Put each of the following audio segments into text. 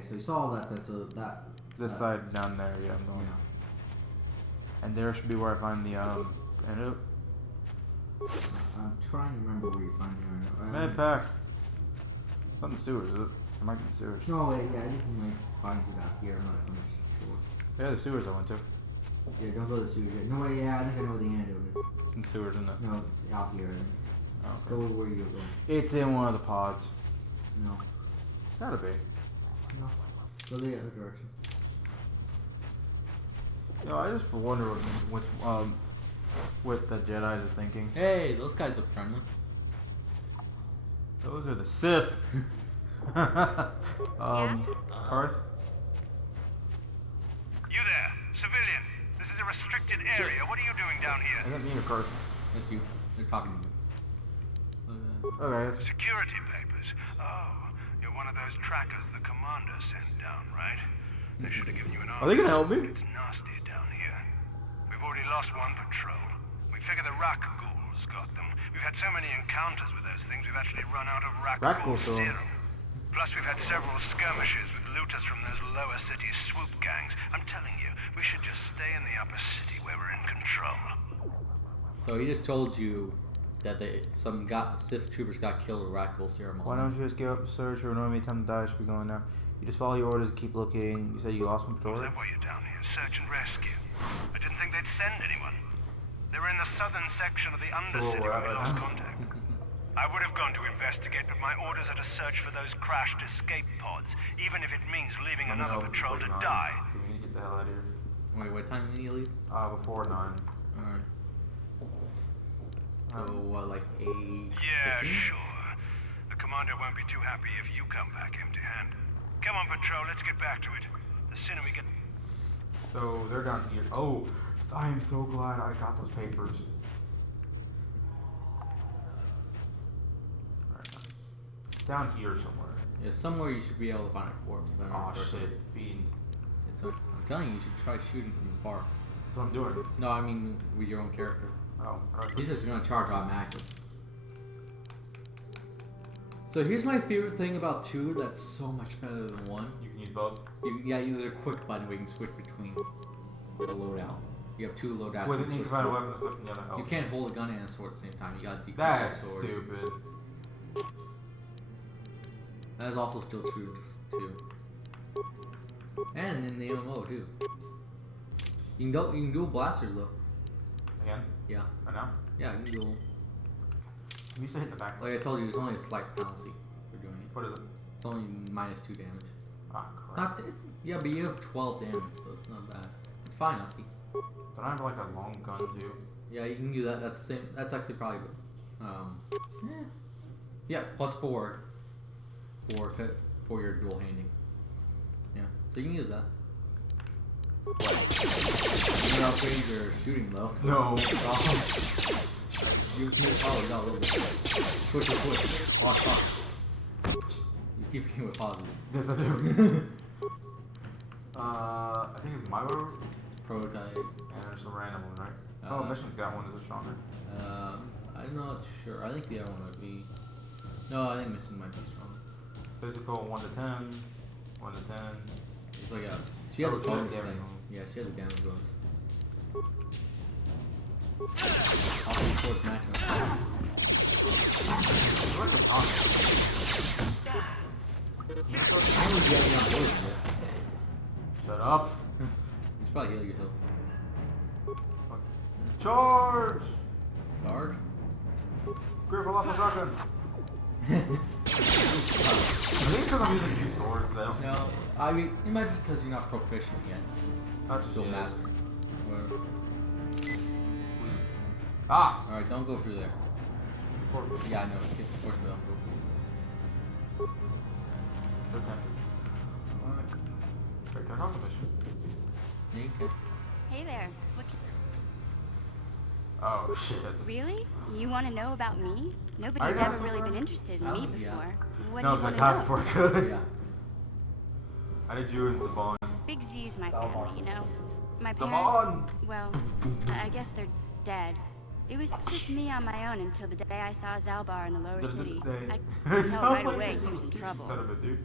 Okay, so you saw all that side, so that... This side down there, yeah, I'm going. Yeah. And there should be where I find the, antidote. I'm trying to remember where you find the antidote. Med pack. It's not in the sewers, is it? It might be in the sewers. No, wait, yeah, I think you might find it out here. I'm not sure. Yeah, the sewers I went to. Yeah, don't go to the sewers yet. No, wait, yeah, I think I know where the antidote is. It's in the sewers, isn't it? No, it's out here. Oh, Let's okay. go where you're going. It's in one of the pods. No. It's gotta be. No. Go the other direction. You know, I just wonder what the Jedi's are thinking. Hey, those guys look friendly. Those are the Scythe. Karth? You there, civilian. This is a restricted area. What are you doing down here? Is that me or Karth? That's you. They're talking to you. Okay, that's... Security papers. Oh, you're one of those trackers the commander sent down, right? They should have given you an Are they gonna help me? It's nasty down here. We've already lost one patrol. We figure the Rak ghouls got them. We've had so many encounters with those things, we've actually run out of Rak ghoul serum. Plus, we've had several skirmishes with looters from those lower city swoop gangs. I'm telling you, we should just stay in the upper city where we're in control. So he just told you that some Sith troopers got killed with rat ghoul serum. Why don't you just give up the search or ignore me? Time to die should be going now. You just follow your orders and keep looking. You said you lost one patrol? Is that why you're down here? Search and rescue. I didn't think they'd send anyone. They were in the southern section of the Undercity when we lost contact. I would have gone to investigate, but my orders are to search for those crashed escape pods, even if it means leaving another patrol to die. We need to get the hell out of here. Wait, what time do you need to leave? Before 9. Alright. So, like 8? Yeah, 15? sure. The commander won't be too happy if you come back empty-handed. Come on, patrol, let's get back to it. The sooner we get... So, they're down here. Oh, I am so glad I got those papers. It's down here somewhere. Yeah, somewhere you should be able to find a corpse. If I remember Oh correctly. shit, fiend. I'm telling you, you should try shooting from far. That's what I'm doing. No, I mean with your own character. Oh, He's just gonna charge automatically. So here's my favorite thing about 2 that's so much better than 1. you can use both. Yeah, there's a quick button where you can switch between the loadout. You have 2 loadouts. Wait, then you can find a weapon that's lifting the other health. You can't hold a gun and a sword at the same time. You gotta decouple the That's sword. stupid. That is also still true too. And in the MMO too. You can dual blasters though. Again? Yeah. Right now? Yeah, you can dual. You used to hit the back. Like I told you, it's only a slight penalty for doing it. What is it? It's only -2 damage. Ah, It's crap. not. Yeah, but you have 12 damage, so it's not bad. It's fine, Husky. Don't I have like a long gun too? Yeah, you can do that. That's same. That's actually probably. Yeah, +4 for your dual handing. Yeah, so you can use that. You're upgrading your shooting though. So No. You can probably go a little bit. Switch. Pause. You keep hitting with pauses. Yes, I do. I think it's Milo. It's prototype. And there's some random one, right? Oh, Mission's got one. Is it stronger? I'm not sure. I think the other one would be. No, I think Mission might be strong. Physical 1 to 10. 1 to 10. It's like she has a Oh, bonus damage thing. bonus. Yeah, she has a damage bonus. Also, towards maximum. Where's the taunt? I was getting on board with it. Shut up. You should probably heal yourself. Charge! Sarge? Grip, I lost my shotgun. I think it's because I'm using 2 swords though. No, I mean, it might be because you're not proficient yet. That's Still shit. mastering. Whatever. Ah! Alright, don't go through there. Yeah, I know. Fortunately, don't go through. So tempted. Alright. Wait, can I talk to Mission? Yeah, you can. Hey there. What Oh shit. really? You want to know about me? Nobody's I ever know. really been interested in me Yeah. before. What No, do you want because I to died know? before I could. Yeah. I did you and Zabon. Big Z's my family, you know. My Come parents, well, I guess they're dead. It was just me on my own until the day I saw Zalbar in the lower city. I could tell right away he was in trouble. Kind of a dude.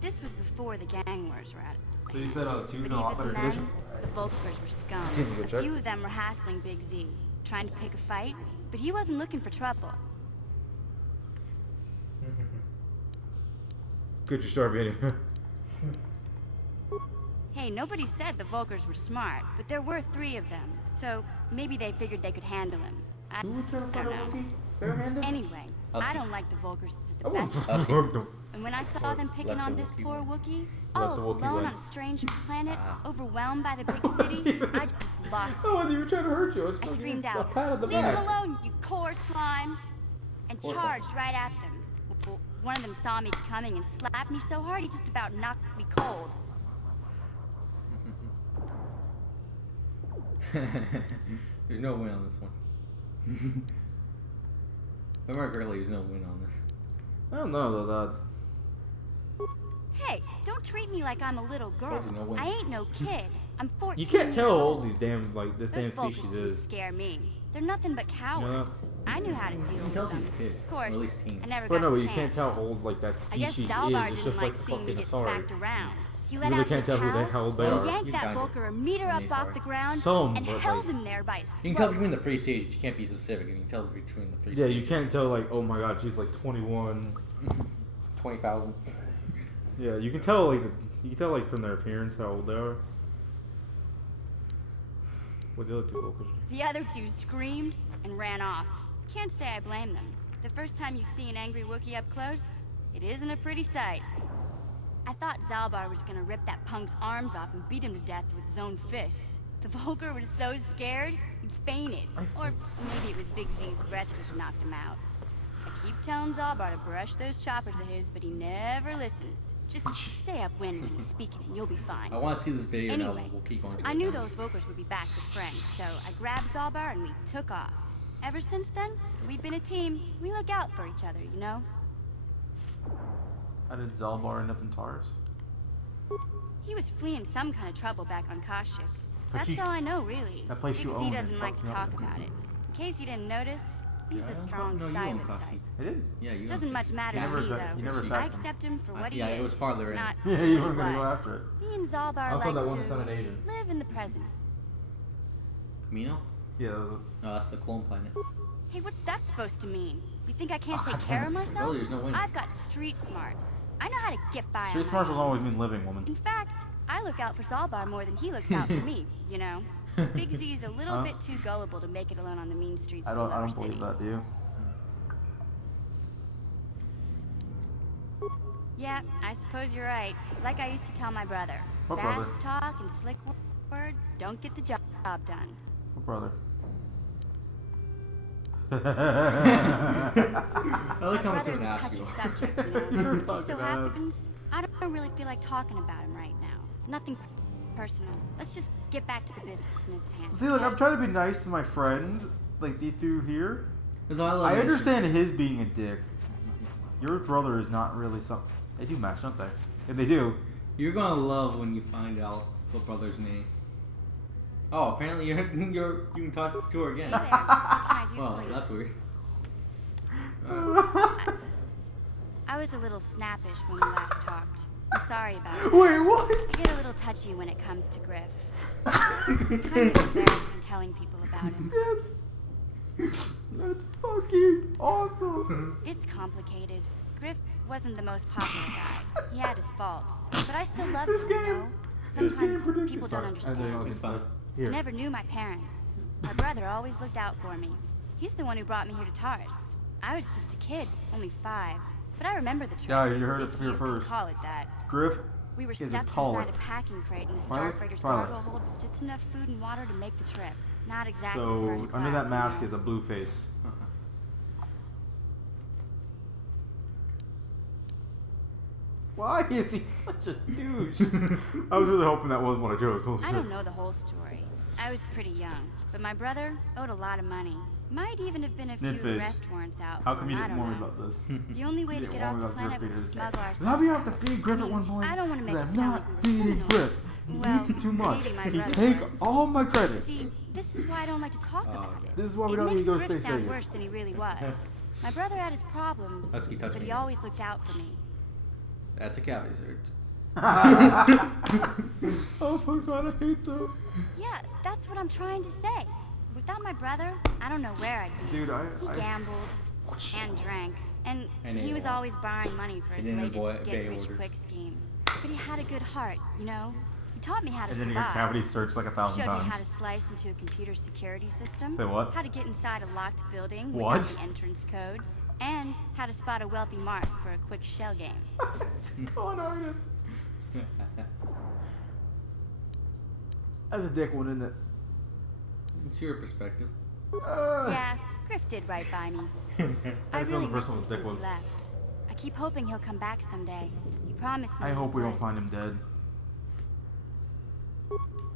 This was before the gang wars were out. So you said But two's in a lot better even condition? then, the Volkers were scum. Didn't you go A check? few of them were hassling Big Z, trying to pick a fight, but he wasn't looking for trouble. Good you start beating. Hey, nobody said the Volkers were smart, but there were 3 of them, so maybe they figured they could handle him. I Who would try to fight a don't know. Wookiee? Barehanded? Anyway, Husky. I don't like the Volkers at I the wouldn't best. fuck them. And when I saw them picking Let on the this Wookiee poor win. Wookiee, Let all the Wookiee alone win. on a strange planet, Ah. overwhelmed by the big city, I just lost I it. wasn't even trying to hurt you. I was I just screamed a out, pat on the "Leave him back. alone, you core slimes!" and Poor charged right at them. Well, one of them saw me coming and slapped me so hard he just about knocked me cold. There's no win on this one. If I remember correctly, there's no win on this. I don't know though, Hey, don't treat me like I'm a little girl. Told you, no way. I ain't no kid. I'm 14 You can't tell years how old. old these damn this Those damn Volkers species didn't is. scare me. They're nothing but cowards. I knew how to deal He with tells them. he's a kid. Of course, Or at least teen. I never But got no, the but you chance. can't tell how old like that I guess species Zalbar is. It's didn't just like like seeing me fucking get Asari. smacked around. He You let really out can't this tell who the howl, hell they and are. yanked You that kinda. Volker a meter And up they off sorry. the ground Some, and but, held like- him there by his You can tell throat. between the 3 stages. You can't be specific. You can tell between the 3 Yeah, stages. you can't tell like, oh my god, she's like 21. 20,000. Yeah, you can tell like you can tell like from their appearance how old they are. What the other 2 Volkers? The other 2 screamed and ran off. Can't say I blame them. The first time you see an angry Wookiee up close, it isn't a pretty sight. I thought Zalbar was gonna rip that punk's arms off and beat him to death with his own fists. The Volker was so scared, he fainted. Or maybe it was Big Z's breath just knocked him out. I keep telling Zalbar to brush those choppers of his, but he never listens. Just stay upwind when he's speaking and you'll be fine. I want to see this video Anyway, now. We'll keep going to I it knew now. those Volkers would be back with friends, so I grabbed Zalbar and we took off. Ever since then, we've been a team. We look out for each other, you know? How did Zalbar end up in Taurus? He was fleeing some kind of trouble back on Kashyyyk. But That's you- all I know, really. that place Big you Z own doesn't is like to fucked talk up. about it. In case you didn't notice, he's Yeah? the strong, No, you own silent Kashyyyk. type. It is. Yeah, you Doesn't much matter You to never me, got- you though. never I attacked him. accept him for what he yeah, is. it was farther in. Not Yeah, who you he weren't gonna go was. after it. Me and Zalbar Also, like that to one sounded Asian. live in the present. Camino? Yeah. That was No, that's the clone planet. Hey, what's that supposed to mean? You think I can't Oh, take God care damn of it. myself? Oh, there's no winning. I've got street smarts. I know how to get by Street on smarts my has own. always been living, woman. In fact, I look out for Zalbar more than he looks out for me, you know? Big Z's a little Huh? bit too gullible to make it alone on the mean streets I of don't Lower believe City. that, do you? Yeah, I suppose you're right. Like I used to tell my brother. What brother? Fast talk and slick words don't get the job done. What brother? I like how My much brother's of a an ass touchy you are. subject, you know? You're It just so fucking ass. happens, I don't really feel like talking about him right now. Nothing personal. Let's just get back to the business at hand. See, look, I'm trying to be nice to my friends, like these 2 here. That's all I love I about you. understand his being a dick. Your brother is not really something. They do match, don't they? If they do, You're gonna love when you find out the brother's name. Oh, apparently you can talk to her again. Hey there, what can I do Well, for you? that's weird. I was a little snappish when we last talked. I'm sorry about it. wait, what? I get a little touchy when it comes to Griff. Kind of embarrassing telling people about him. Yes, that's fucking awesome. It's complicated. Griff wasn't the most popular guy. He had his faults. But I still loved This him, game- you know? this game Sometimes predicted- people Sorry, don't I didn't understand. It's fine. I Here. never knew my parents. My brother always looked out for me. He's the one who brought me here to Tars. I was just a kid, only 5. But I remember the trip. Guys, you heard it if here you can first. call it that. Griff We were is a stuffed taller. inside a packing crate in the Violet? Starfighter's Violet. cargo hold with just enough food and water to make the trip. Not exactly So first class, under that you mask know. is a blue face. Why is he such a douche? I was really hoping that was one of Joe's. Holy I shit. don't know the whole story. I was pretty young, but my brother owed a lot of money. Might even have been a few Nid-face. arrest warrants out. How for come him, you I didn't don't warn me know. about this? The only way You to didn't get warn off me the about planet Griff was to feeders. smuggle ourselves. Does that mean I have to out. feed Griff I at mean, one point? I don't want to make I'm it sound not like we were feeding criminals. Griff. He Well, eats too much. maybe my He brother take was. all my credit. See, this is why I don't like to talk about it. This is why we It don't need makes to go to Griff Space sound Vegas. worse than he really was. My brother had his problems, Husky, touch but me he again. always looked out for me. That's a cavity search. Oh my god, I hate that. Yeah, that's what I'm trying to say. Without my brother, I don't know where I'd be. Dude, He gambled and drank, and And he ate was a lot. always borrowing money for his And didn't latest obey orders. get-rich-quick scheme. But he had a good heart, you know? He taught me how to And then your survive. cavity searched like 1,000 Showed me how to times. slice into a computer security system. Say what? How to get inside a locked building What? without the entrance codes. And how to spot a wealthy mark for a quick shell game. Con artist. That's a dick one, isn't it? It's your perspective. Yeah, Griff did right by me. I I feel really the miss first one him was since dick he was. left. I keep hoping he'll come back someday. He promised me I he hope we don't would. find him dead.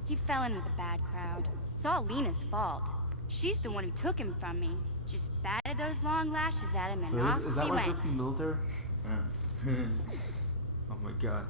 He fell in with a bad crowd. It's all Lena's fault. She's the one who took him from me. Just batted those long lashes at him and So off is that he why went. Griff's in the military? Oh my god.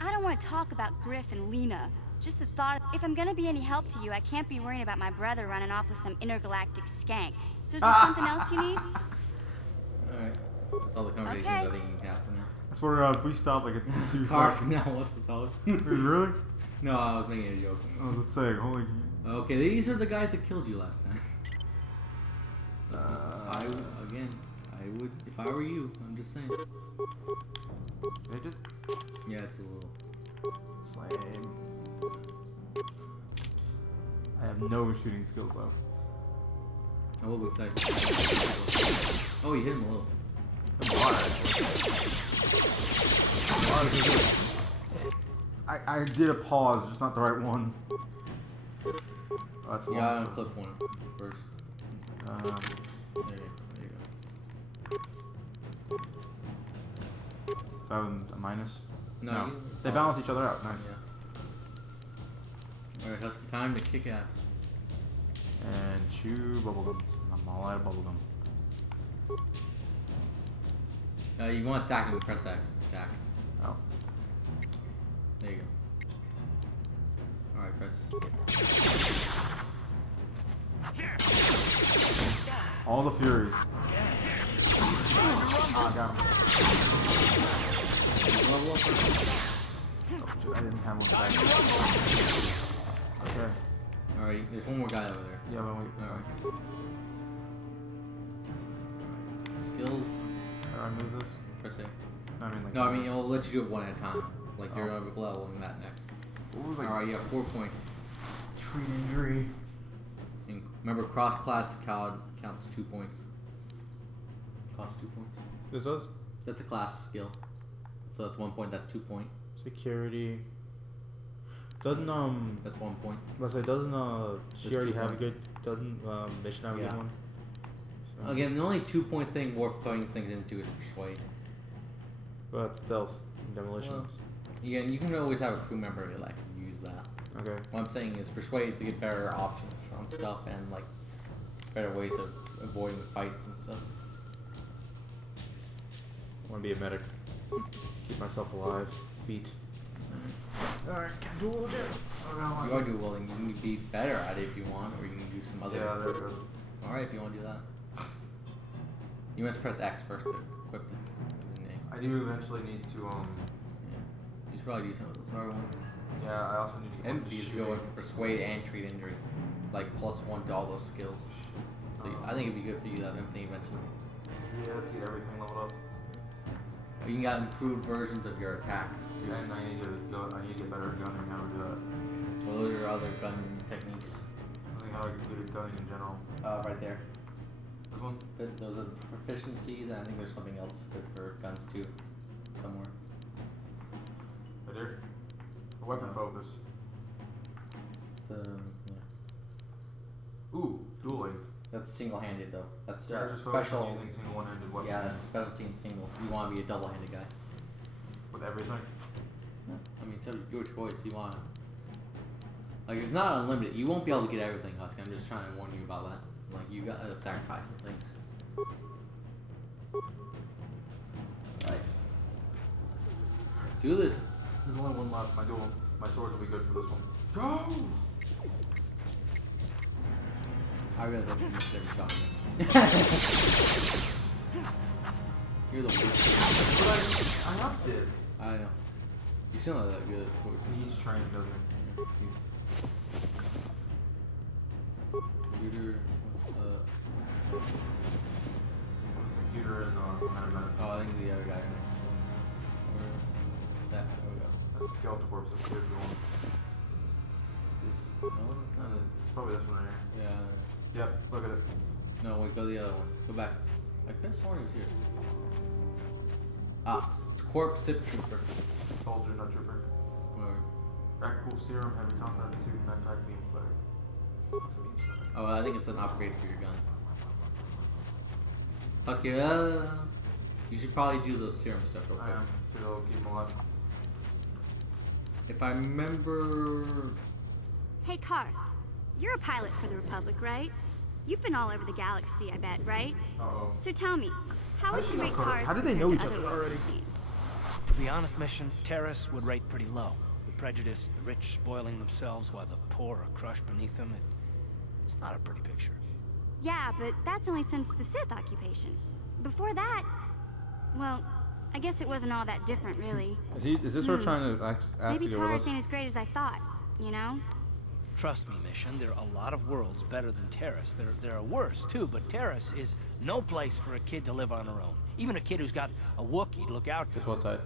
I don't want to talk about Griff and Lena. Just the thought, if I'm gonna be any help to you, I can't be worrying about my brother running off with some intergalactic skank. So is there something else you need? Alright. That's all the conversations Okay. I think you can have for now. I swear to god, if we stop like at 2 Carf seconds. now, what's the talk? Really? No, I was making a joke. I was saying, holy. Okay, these are the guys that killed you last time. That's not, I would, if I were you, I'm just saying. They just Yeah, it's a little. slam. I have no shooting skills though. I will be excited. Oh, you hit him a little. I did a pause, just not the right one. Oh, that's You long. gotta unclip one first. Um, There you go. so I have a minus. No, No. you, They balance each other out. Nice. Yeah. Alright, Husky, time to kick ass. And chew bubblegum. I'm all out of bubblegum. You want to stack it with press X. Stack. Oh. There you go. Alright, press. All the Furies. Ah, got him. Level up first. Oh shit, I didn't have one back. Okay. Alright, there's one more guy over there. Yeah, but wait. Alright. Alright. Skills. How do I move this? Press A. No, I mean like. No, I mean, it'll let you do it one at a time. Like, you're Oh. leveling that next. What was like? Alright, you have 4 points. Treat injury. And remember, cross-class counts 2 points. Costs 2 points. This does? That's a class skill. So that's 1 point, that's 2 point. Security. Doesn't That's 1 point. let's say doesn't she Just already 2 have point. good doesn't mission have a Yeah. good one? So, Again, the only 2 point thing worth putting things into is persuade. but that's stealth and demolition. Well, again, you can always have a crew member that like use that. Okay. What I'm saying is persuade to get better options on stuff and like better ways of avoiding fights and stuff. I wanna be a medic. Keep myself alive. Feet. Alright, can do all that. You are do willing, you can be better at it if you want, or you can do some other. Yeah, there it goes. Alright, if you want to do that. You must press X first to equip it. I do eventually need to Yeah. You should probably do some of those other ones. yeah, I also need to get And one you for should go in shooting. for persuade and treat injury. Like +1 to all those skills. So I think it'd be good for you to have everything eventually. Yeah, to get everything leveled up. You can get improved versions of your attacks too. And I need to get better at gunning. How to do that? Well, those are other gun techniques. I think how to get good at gunning in general. Right there. This one? But those are the proficiencies, and I think there's something else good for guns too, somewhere. Right there? The weapon focus. So, yeah. Ooh, dueling. That's single-handed though. That's Yeah, just focus special. on using single one-handed weapons. Yeah, that's specialty and single. You want to be a double-handed guy. With everything. I mean, so your choice. You want. Like, it's not unlimited. You won't be able to get everything, Husky. I'm just trying to warn you about that. Like, you got to sacrifice some things. Right. Let's do this. There's only one left. My sword will be good for this one. Go! I really don't think this every shot. You're the worst. But I upped it. I know. You still not that good at swords. He's trained, doesn't he? He's... Computer, what's What's computer and medicine? oh, I think the other guy next to him. Or that, there we go. That's skeletal corpse. That's the good one. No, that's not it. Probably this one right here. Yeah. Yep, look at it. No, wait, go the other one. Go back. I could have sworn he was here. Ah, corpse sip trooper. Soldier, not trooper. Or, Practical serum, heavy combat suit, med-type beam splitter. What's a beam splitter? oh, I think it's an upgrade for your gun. Husky, you should probably do those serum stuff real I quick. am. It'll keep him alive. If I remember... Hey, Karth. You're a pilot for the Republic, right? You've been all over the galaxy, I bet, right? Uh-oh. So tell me, how would does you she know rate KOTOR? Tars How did they compared know to each other other worlds already? you've seen? To be honest, Mission, Terrace would rate pretty low. The prejudice, the rich spoiling themselves while the poor are crushed beneath them. It's not a pretty picture. Yeah, but that's only since the Sith occupation. Before that, well, I guess it wasn't all that different, really. Is this her trying to ask Maybe to go with Tars us? ain't as great as I thought, you know? Trust me, Mission, there are a lot of worlds better than Terrace. There are worse, too, but Terrace is no place for a kid to live on her own. Even a kid who's got a Wookiee to look out for. Guess what, Scythe?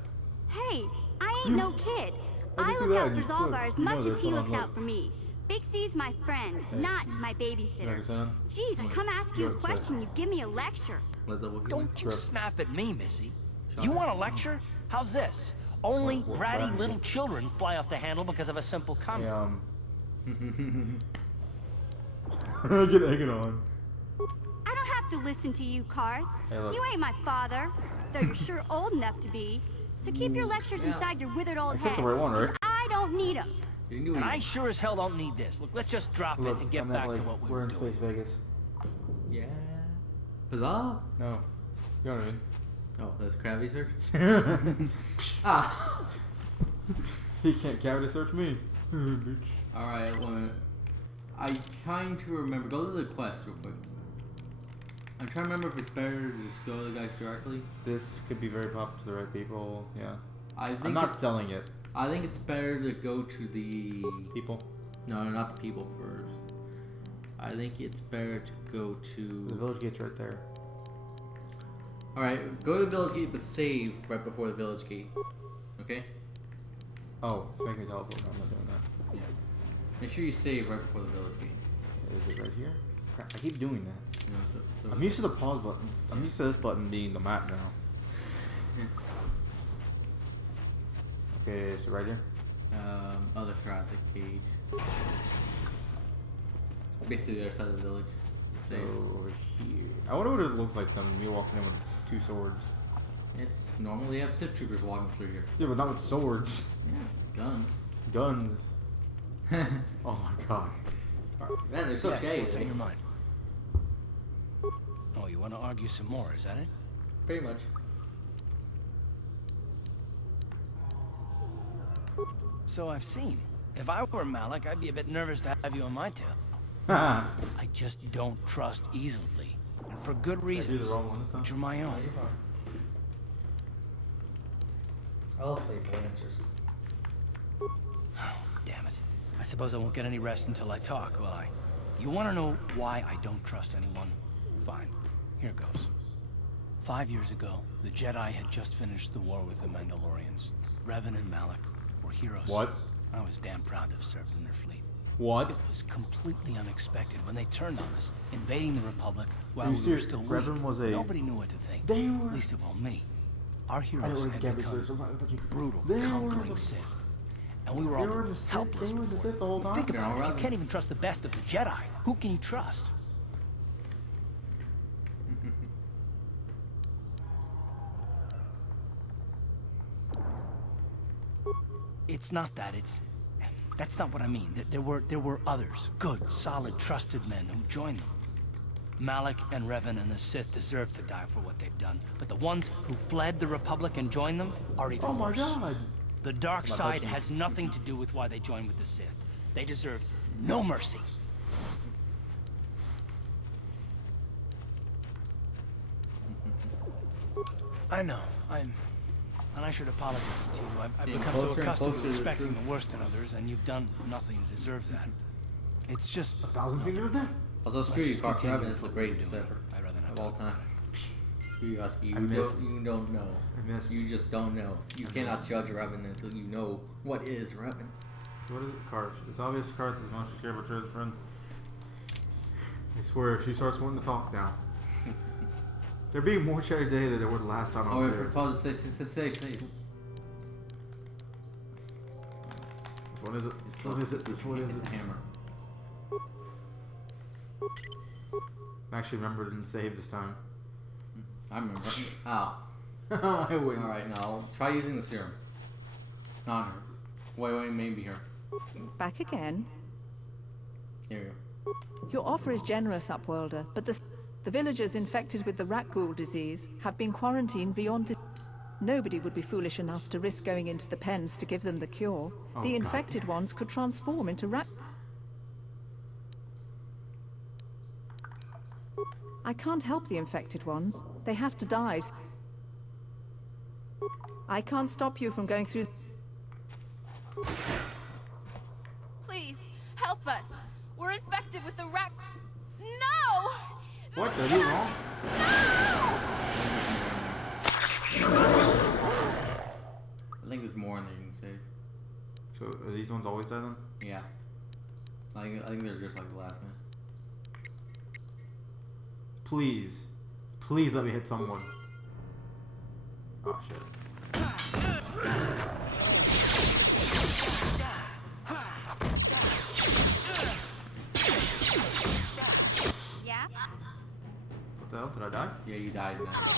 Hey, I ain't no kid. I I just look see out that, for you Zalbar could. as You know much this, as he hold on, looks look. out for me. Big C's my friend, not my babysitter. Like I said, Jeez, I come ask you a You're question, you give me a lecture. Let the Wookiee Don't you Rip. snap at me, Missy. Shut You up. want a lecture? How's this? Only What bratty bratty? little children fly off the handle because of a simple comment. Get it on. I don't have to listen to you, Karth. Hey, look. You ain't my father, though you're sure old enough to be. So keep your lectures inside your withered old I head. picked the right one, right? 'Cause I don't need them. You can do And it. I sure as hell don't need this. Look, let's just drop it and get back to what we we're were in doing. Space Vegas. Yeah. Huzzah! No. You know what I mean? Oh, that's Krabby search? Ah! He can't cavity search me. Bitch. Alright, well, I kind of remember. Go to the quest real quick. I'm trying to remember if it's better to just go to the guys directly. This could be very popular to the right people. Yeah. I think I'm not it's, selling it. I think it's better to go to the... People. No, not the people first. I think it's better to go The to... village gate's right there. Alright, go to the village gate, but save right before the village gate. Okay? Oh, it's making me teleport. No, I'm not doing that. Yeah. Make sure you save right before the village gate. Is it right here? Crap, I keep doing that. You know, so I'm used to the pause button. I'm used to this button being the map now. Okay, is it right here? Other side of the cage. Basically the other side of the village. So Save. over here. I wonder what it looks like them. Me walking in with 2 swords. It's normally have Sith troopers walking through here. Yeah, but not with swords. Yeah, guns. Guns. Oh my god. Man, they're so Yes, gay. what's on your mind? Oh, you want to argue some more, is that it? Pretty much. So I've seen. If I were Malik, I'd be a bit nervous to have you on my tail. I I just don't trust easily. And for good do the reasons. wrong one this time. Which are my own. I'll play for answers. Damn it. I suppose I won't get any rest until I talk, will I? You want to know why I don't trust anyone? Fine. Here goes. 5 years ago, the Jedi had just finished the war with the Mandalorians. Revan and Malik were heroes. What? I was damn proud to have served in their fleet. What? It was completely unexpected when they turned on us, invading the Republic while Are you we were serious? still Revan weak. was a- Nobody knew what to think. They were- Least of all me. Our I heroes already had can't become research. I'm not touching. brutal, They were conquering the- Sith. And we were They all were the Sith- helpless they were the before Sith the whole them. time? Think about it. If you Revan. can't even trust the best of the Jedi, who can you trust? It's not that. That's not what I mean. There were others, good, solid, trusted men who joined them. Malik and Revan and the Sith deserve to die for what they've done, but the ones who fled the Republic and joined them are even Oh my worse. god. The dark Not side touching. has nothing to do with why they joined with the Sith. They deserve no mercy. I know. And I should apologize to you. I've Getting become so closer and accustomed closer to to the expecting truth. the worst in others, and you've done nothing to deserve that. It's just... 1,000 fingers of death. Also, screw you, Fox. continue Raven is the what we're greatest doing. ever I'd rather not of all talk. time. Screw you, Husky. I missed. You don't know. I missed. You just don't know. You I cannot missed. judge Revan until you know what is Revan. So what is it? Karth. It's obvious Karth is much scared about Trevor's friend. I swear, if she starts wanting to talk now. They're being more chatty today than they were the last time I Oh, was wait, here. for 12 to 6. Which one is it? Which one is it? Which one is It's it? a hammer. I actually remembered and saved this time. I remember. Ow. I win. Alright, now try using the serum. Not on her. Wait, maybe her. Back again. Here we go. Your offer is generous, Upworlder, but the villagers infected with the rat ghoul disease have been quarantined beyond the... Nobody would be foolish enough to risk going into the pens to give them the cure. Oh, The God. infected ones could transform into rat... I can't help the infected ones. They have to die. I can't stop you from going through... Please, help us. We're infected with the rat... No! What? Did I do it wrong? I think there's more in there you can save. So are these ones always dead then? Yeah. I think they're just like the last one. Please. Please let me hit someone. Oh shit. Yeah? What the hell? Did I die? Yeah, you died now.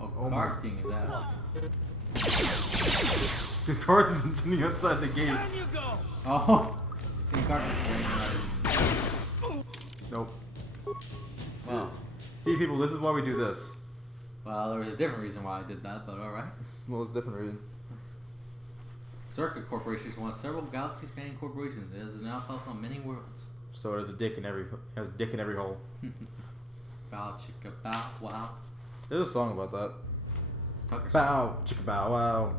Oh, Oh my- Karth King is that. Because Karth's been sitting outside the gate. Oh! I think Karth is playing right. Nope. Well, See people, this is why we do this. well, there was a different reason why I did that, but alright. Well, it's a different reason. Circuit Corporation is one of several galaxy-spanning corporations. It has now focused on many worlds. So it has a dick in every hole. Bow, chicka, bow, wow. There's a song about that. It's the Tucker song. Bow, chicka bow wow.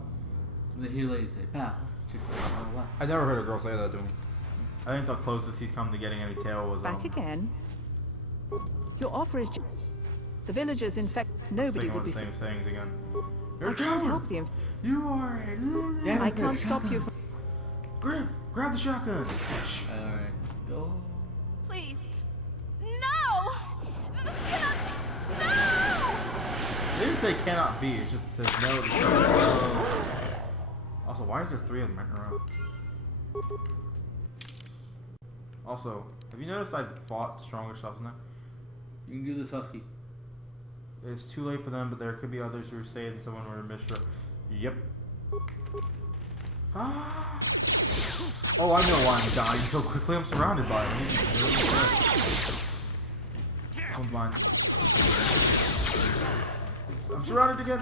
And then hear ladies say, bow, chicka, bow, wow. I never heard a girl say that to him. I think the closest he's come to getting any tail was Back again. Your offer is... The villagers infect... Nobody singing would one be... of the same sayings again. You're I a can't coward. help the... You are a little... Damn I it, can't Griff, stop you from... Griff, grab the shotgun. Alright, go. Please. No! This cannot... No! They didn't say cannot be, it just says no. to shotgun. Also, why is there 3 of them right in a row? Also, have you noticed I fought stronger stuff than that? You can do this, Husky. It's too late for them, but there could be others who are saying someone were a mystery. Yep. Ah. Oh, I know why I'm dying so quickly. I'm surrounded by them. I'm blind. I'm surrounded again.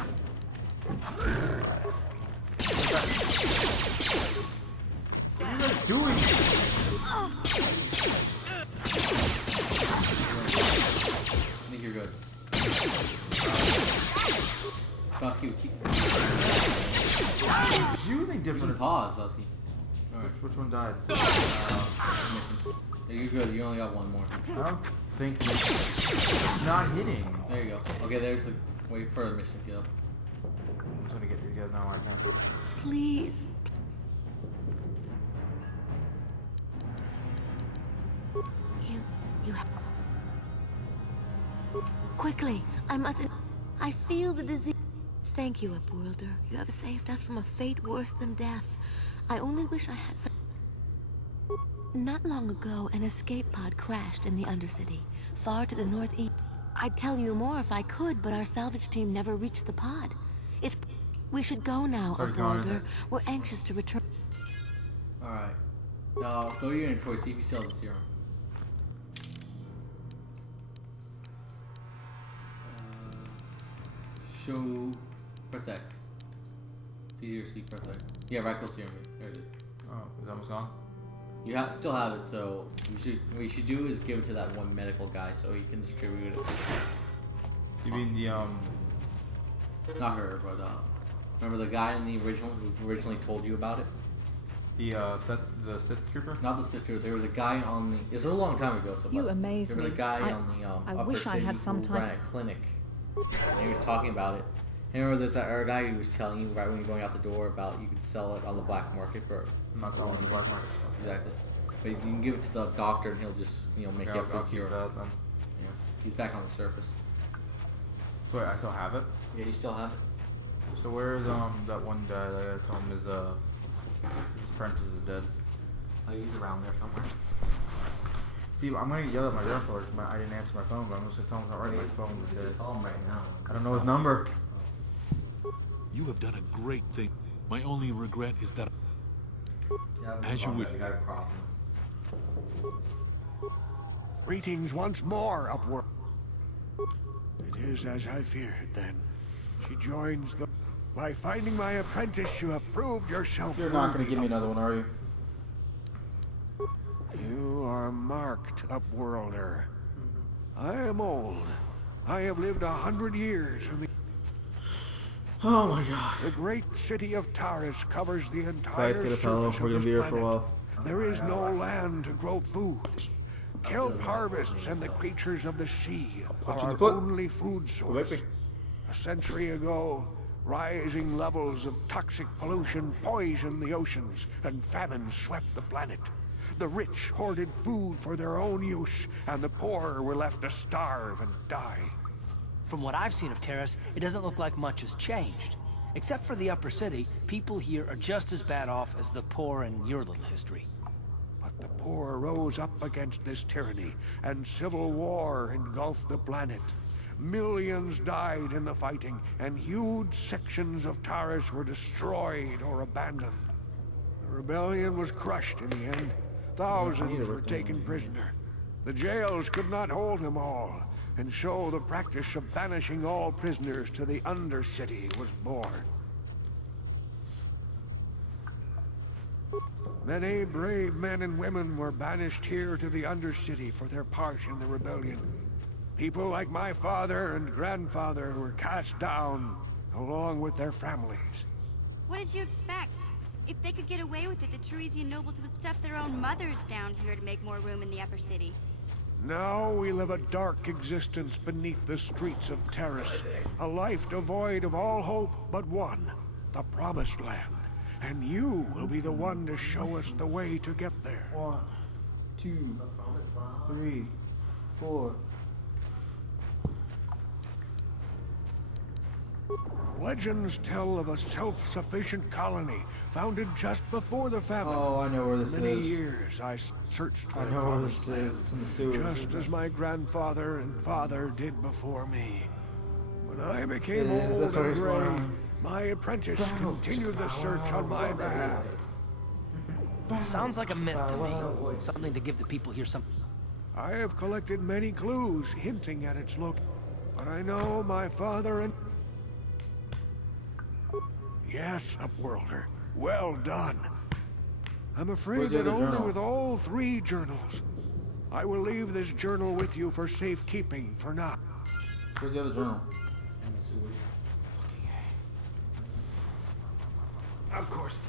What are you guys doing? I think you're good. Husky, keep... Do anything You can different. pause, Husky. Alright. Which one died? Yeah, you're good. You only got one more. I don't think it's not hitting. There you go. Okay, there's the... Wait for the mission to get up. I'm just gonna get these guys now. I can. Please. You have... Quickly, I must... I feel the disease. Thank you, Upworlder. You have saved us from a fate worse than death. I only wish I had some... Not long ago, an escape pod crashed in the Undercity, far to the northeast. I'd tell you more if I could, but our salvage team never reached the pod. It's... We should go now, Sorry, going in Upworlder. there. We're anxious to return... Alright. Now, go to your inventory, see if you still have the serum. Show... Press X. It's easier to see, press X. Yeah, right click serum. There it is. Oh, is that almost gone? You still have it, so what you should do is give it to that one medical guy so he can distribute it. You mean the Not her, but remember the guy in the original who originally told you about it? the Sith trooper? Not the Sith trooper. There was a guy on the. It's a long time ago, so. You amaze There was me. a guy I- on the I upper wish I city had some who ran time- a clinic, and he was talking about it. And remember this our guy who was telling you right when you're going out the door about you could sell it on the black market for. I'm not selling the black market. Exactly. But you can give it to the doctor, and he'll just make you up for I'll a keep cure. that then. Yeah, he's back on the surface. So wait, I still have it. Yeah, you still have it. So where is that one guy that I gotta tell him his apprentice is dead? Oh, he's around there somewhere. See, I'm gonna yell at my grandfather because I didn't answer my phone, but I'm just gonna tell him it's alright. My phone was dead. Call him right now. I don't know his number. You have done a great thing. My only regret is that as you would. The guy crossing. Greetings once more, Upward. It is as I feared, then. She joins the... By finding my apprentice, you have proved yourself You're not gonna worthy give me of- another one, are you? You are marked, Upworlder. I am old. I have lived 100 years in the... Oh my god. The great city of Taurus covers the entire Scythe, get a pillow. surface We're of gonna this be here for a planet. while. There is no land to grow food. Kelp harvests and the creatures of the sea punch are in our the foot. only food source. Whipping. A century ago, rising levels of toxic pollution poisoned the oceans, and famine swept the planet. The rich hoarded food for their own use, and the poor were left to starve and die. From what I've seen of Terrace, it doesn't look like much has changed. Except for the upper city, people here are just as bad off as the poor in your little history. But the poor rose up against this tyranny, and civil war engulfed the planet. Millions died in the fighting, and huge sections of Taurus were destroyed or abandoned. The rebellion was crushed in the end. Thousands were taken prisoner. The jails could not hold them all, and so the practice of banishing all prisoners to the Undercity was born. Many brave men and women were banished here to the Undercity for their part in the rebellion. People like my father and grandfather were cast down, along with their families. What did you expect? If they could get away with it, the Teresian nobles would stuff their own mothers down here to make more room in the upper city. Now we live a dark existence beneath the streets of Terrace. A life devoid of all hope but one, the Promised Land. And you will be the one to show us the way to get there. 1, 2, 3, 4. Legends tell of a self-sufficient colony founded just before the famine. Oh, I know where this Many is. years I searched for I the know where Promised this Land, is. It's in the sewers. just as my grandfather and father did before me. When I became It is, old that's what and he's gray, wearing. my apprentice continued the search on my behalf. Sounds like a myth to me. Something to give the people here some... I have collected many clues hinting at its look, but I know my father and... Yes, Upworlder. Well done. I'm afraid Where's the that other only journal? with all 3 journals. I will leave this journal with you for safekeeping for now. Where's the other journal? In the sewers. Of course.